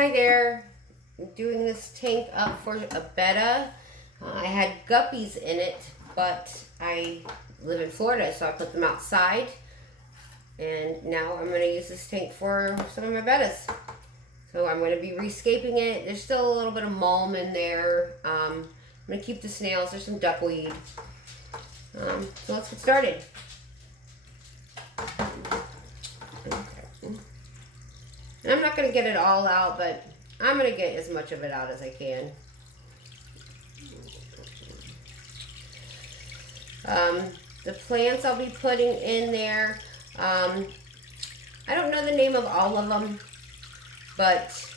Hi there. I'm doing this tank up for a betta. I had guppies in it, but I live in Florida, so I put them outside. And now I'm going to use this tank for some of my bettas. So I'm going to be rescaping it. There's still a little bit of mulm in there. I'm going to keep the snails. There's some duckweed. So let's get started. And I'm not going to get it all out, but I'm going to get as much of it out as I can. The plants I'll be putting in there, I don't know the name of all of them, but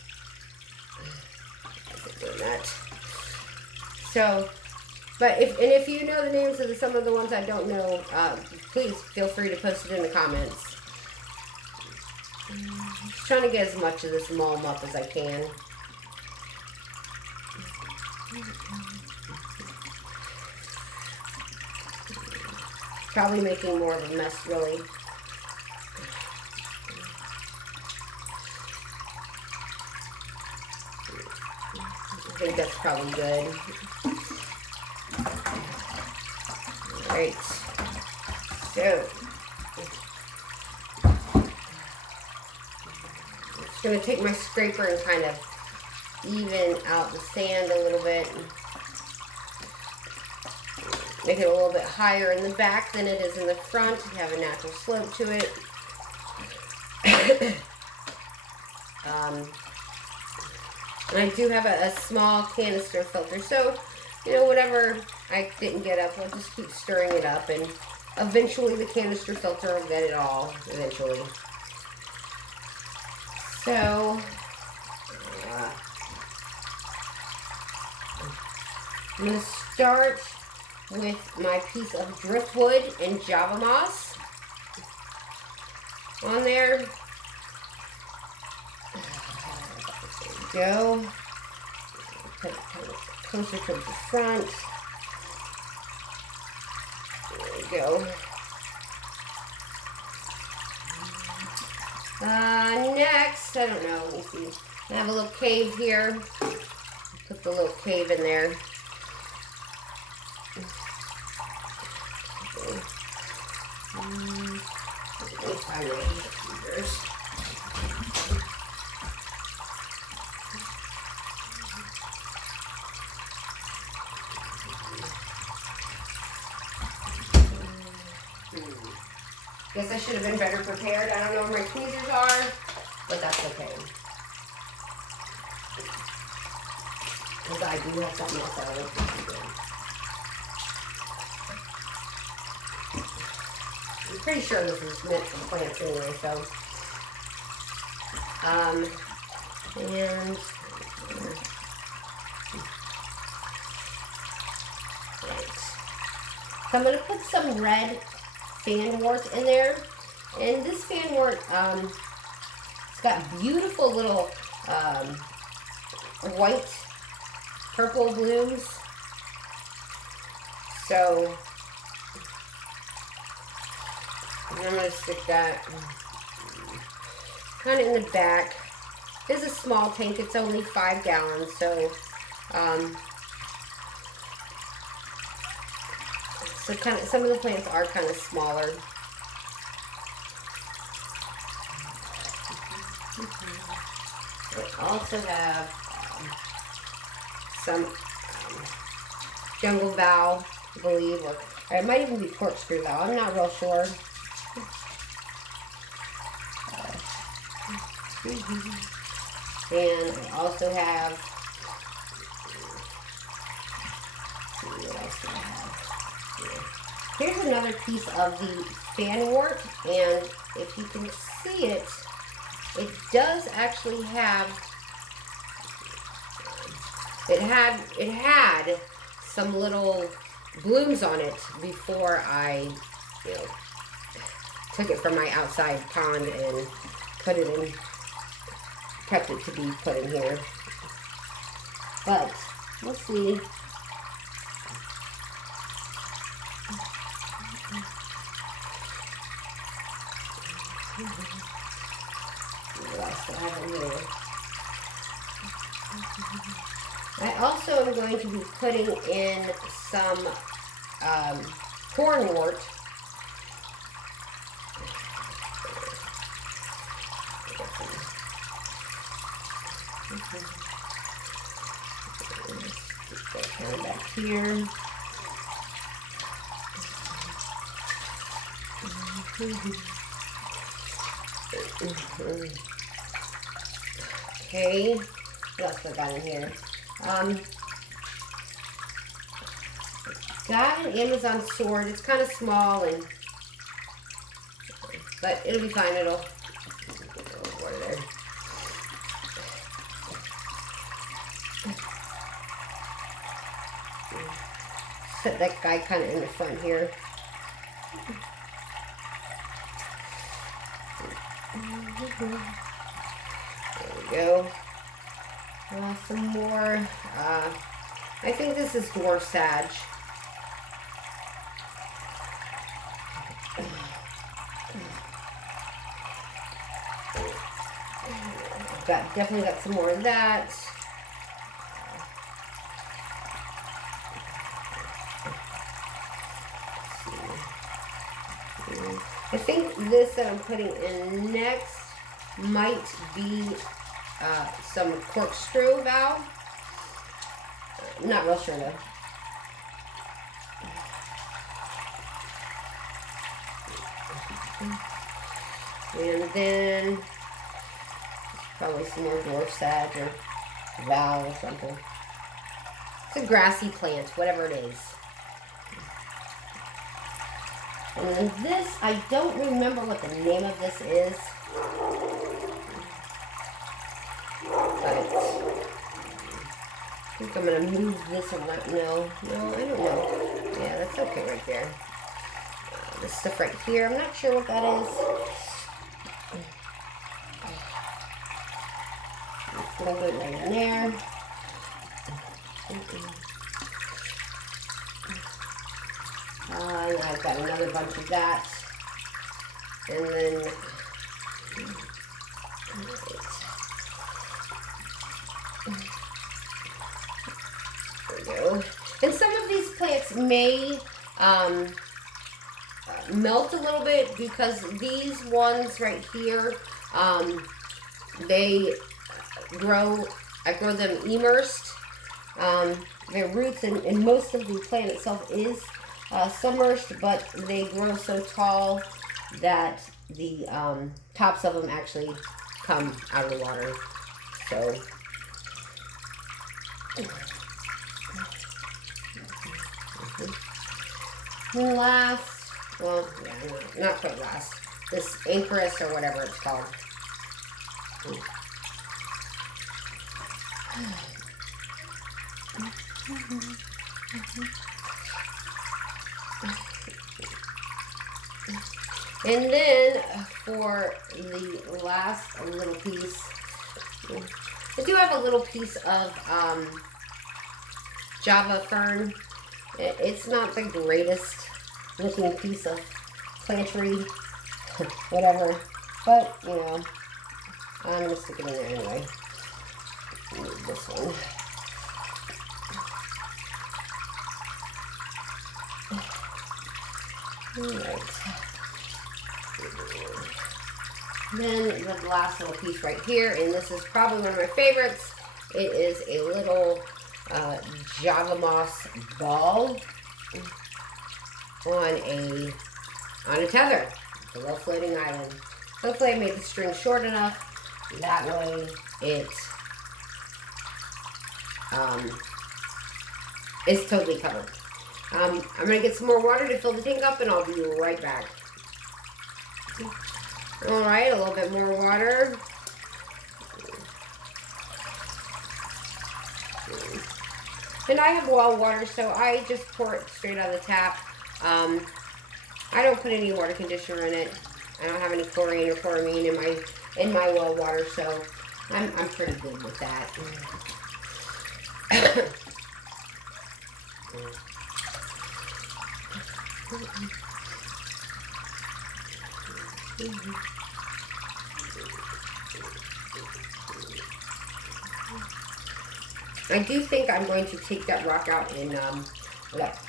if you know the names of some of the ones I don't know, please feel free to post it in the comments. I'm just trying to get as much of this mulm up as I can. Probably making more of a mess, really. I think that's probably good. Alright. So, I'm just going to take my scraper and kind of even out the sand a little bit. Make it a little bit higher in the back than it is in the front. You have a natural slope to it. And I do have a small canister filter, so whatever I didn't get up, I'll just keep stirring it up, and eventually the canister filter will get it all eventually. So I'm going to start with my piece of driftwood and java moss on there. There we go. Put it kind of closer to the front. There we go. Next, I don't know, let me see. I have a little cave here. Put the little cave in there. Let me find my fingers. Guess I should have been better prepared. I don't know where my tweezers are, but that's okay. Because I do have something else that I like to do. I'm pretty sure this is meant for plants anyway, so. Right. So I'm going to put some red fanwort in there, and this fanwort, it's got beautiful little white purple blooms, so I'm going to stick that kind of in the back. This is a small tank, it's only 5 gallons, so kind of, some of the plants are kind of smaller. I also have some jungle bough, I believe, or it might even be corkscrew bough. I'm not real sure. And I also have, what else do I have? Here's another piece of the fanwort, and if you can see it, it does actually have, it had some little blooms on it before I, took it from my outside pond and put it in, kept it to be put in here. But we'll see. What else do I have in here? I also am going to be putting in some cornwort. Kind of back here. Okay, what else I got in here? Got an Amazon sword. It's kind of small, but it'll be fine. It'll go there. Set that guy kind of in the front here. There we go. Some more. I think this is dwarf sage. Definitely got some more of that. I think this that I'm putting in next might be some corkscrew valve. Not real sure though. And then probably some more dwarf sage or valve or something. It's a grassy plant, whatever it is. And then this, I don't remember what the name of this is. But I think I'm going to move this around. No, I don't know. Yeah, that's okay right there. This stuff right here, I'm not sure what that is. I'm going to put it right in there. And I've got another bunch of that. And then there we go. And some of these plants may melt a little bit because these ones right here, they grow, I grow them immersed. Their roots and most of the plant itself is submersed, but they grow so tall that the tops of them actually come out of the water. So and last, well, yeah, not quite last, this Anchorus or whatever it's called. And then for the last little piece, I do have a little piece of Java fern. It's not the greatest looking piece of plantry, whatever, but you know, I'm gonna stick it in there anyway. Move this one. Alright. Then the last little piece right here, and this is probably one of my favorites. It is a little Java moss ball on a tether, a little floating island. Hopefully I made the string short enough. That way it is totally covered. I'm going to get some more water to fill the tank up and I'll be right back. Alright, a little bit more water. And I have well water, so I just pour it straight out of the tap. I don't put any water conditioner in it. I don't have any chlorine or chloramine in my well water, so I'm pretty good with that. I do think I'm going to take that rock out in that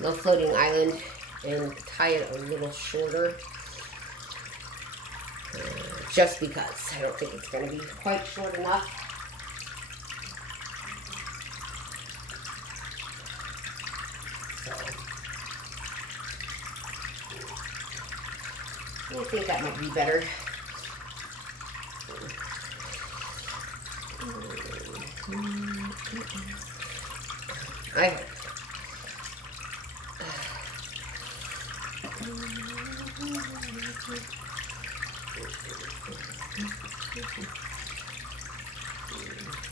little floating island and tie it a little shorter. Just because I don't think it's going to be quite short enough. So I think that might be better. I hope.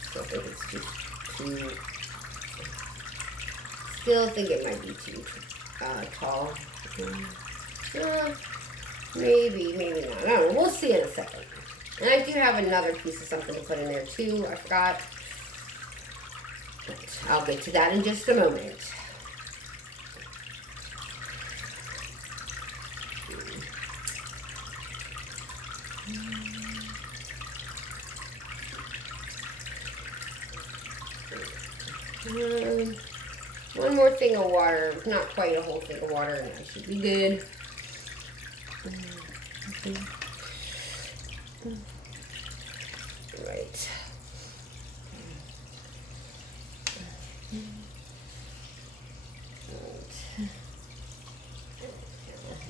Still think it's too. Still think it might be too tall. Maybe not. I don't know. We'll see in a second. And I do have another piece of something to put in there too. I forgot. But I'll get to that in just a moment. One more thing of water. Not quite a whole thing of water, and that should be good. Right.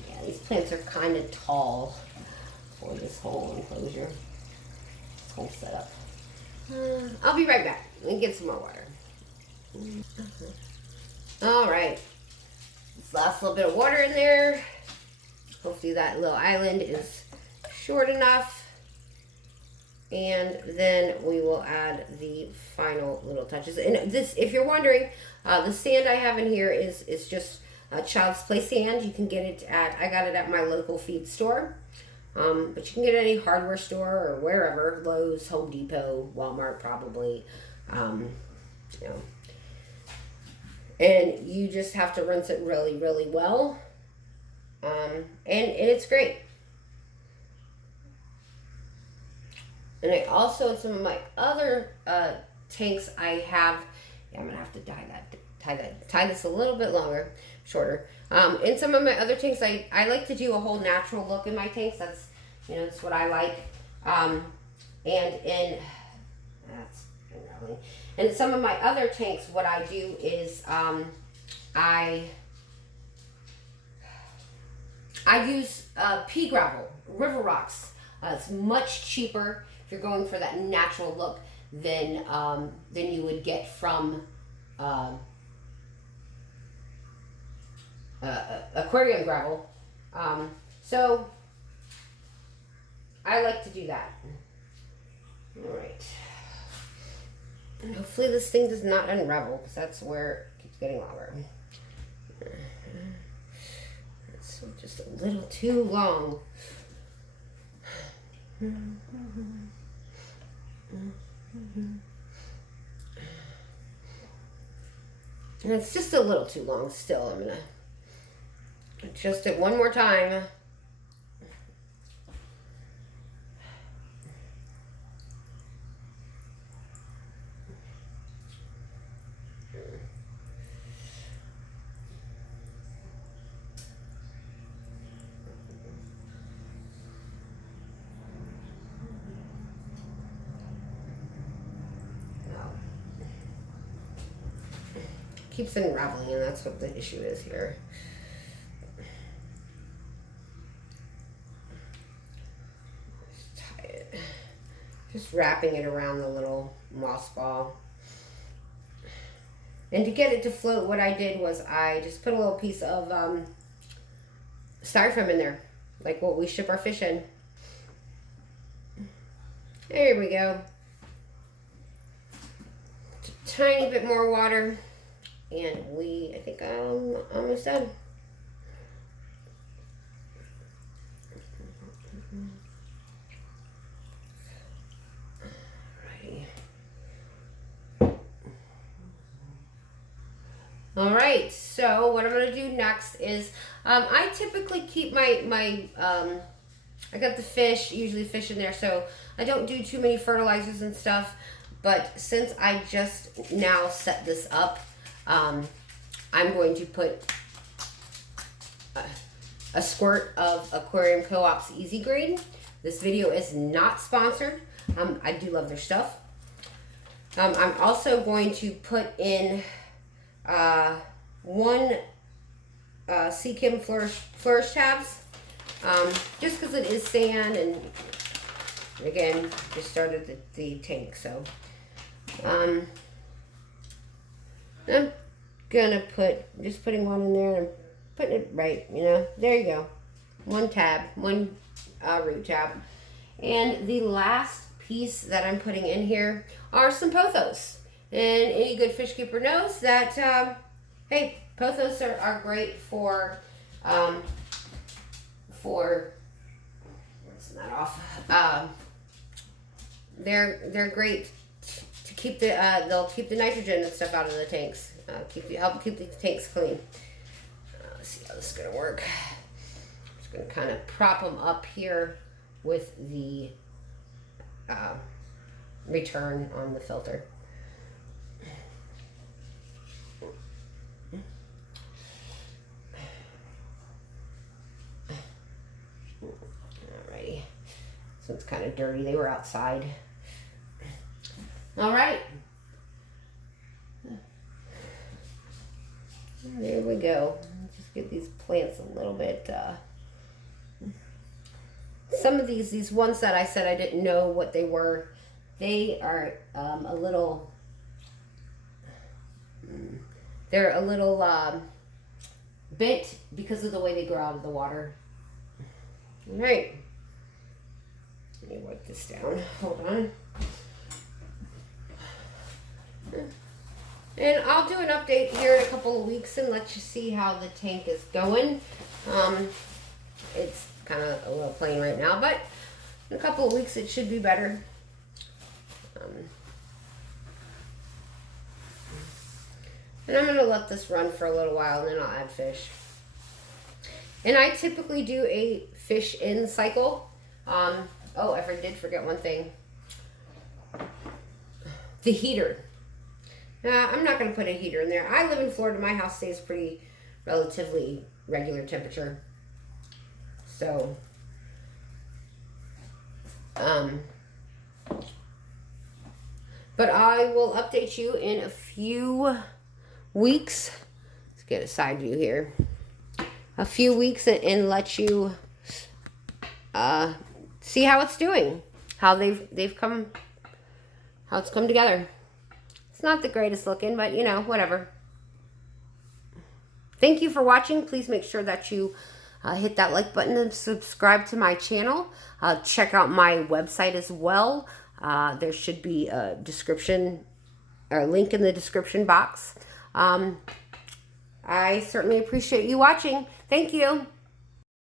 Yeah, these plants are kind of tall for this whole enclosure, this whole setup. I'll be right back and get some more water. All right, this last little bit of water in there. Hopefully that little island is short enough. And then we will add the final little touches. And this, if you're wondering, the sand I have in here is just Child's Play sand. You can get it at, I got it at my local feed store. But you can get it at any hardware store or wherever, Lowe's, Home Depot, Walmart probably. You know. And you just have to rinse it really, really well. And it's great. And I also, in some of my other tanks, I have, yeah, I'm gonna have to tie this a little bit shorter. In some of my other tanks, I like to do a whole natural look in my tanks. That's, you know, that's what I like. And in some of my other tanks, what I do is I use pea gravel, river rocks. It's much cheaper if you're going for that natural look than you would get from aquarium gravel. So I like to do that. All right. And hopefully this thing does not unravel, because that's where it keeps getting longer. It's just a little too long. And it's just a little too long still. I'm gonna adjust it one more time. Keeps unraveling, and that's what the issue is here. Just tie it. Just wrapping it around the little moss ball. And to get it to float, what I did was I just put a little piece of styrofoam in there, like what we ship our fish in. There we go. Just a tiny bit more water. And I think I'm almost done. All right, so what I'm gonna do next is, I typically keep my I got the fish, usually fish in there, so I don't do too many fertilizers and stuff. But since I just now set this up, I'm going to put a squirt of Aquarium Co-op's Easy Green. This video is not sponsored. I do love their stuff. I'm also going to put in one Sea Kim Flourish tabs, just because it is sand, and again, just started the tank, so I'm gonna just putting one in there and putting it right, you know, there you go. One tab, one root tab. And the last piece that I'm putting in here are some pothos. And any good fish keeper knows that, hey, pothos are great for what's that off? They're great to keep the they'll keep the nitrogen and stuff out of the tanks. Help keep the tanks clean. Let's see how this is gonna work. I'm just gonna kind of prop them up here with the return on the filter. Alrighty. So it's kind of dirty. They were outside. All right. There we go. Just get these plants a little bit. Some of these ones that I said I didn't know what they were, they are a little. They're a little bent because of the way they grow out of the water. All right. Let me wipe this down. Hold on. And I'll do an update here in a couple of weeks and let you see how the tank is going. It's kind of a little plain right now, but in a couple of weeks it should be better. And I'm going to let this run for a little while and then I'll add fish. And I typically do a fish in cycle. Oh, I did forget one thing. The heater. I'm not going to put a heater in there. I live in Florida. My house stays pretty relatively regular temperature. So, but I will update you in a few weeks. Let's get a side view here. A few weeks and let you see how it's doing, how they've come, how it's come together. It's not the greatest looking, but you know, whatever. Thank you for watching. Please make sure that you hit that like button and subscribe to my channel. Check out my website as well. There should be a description or link in the description box. I certainly appreciate you watching. Thank you.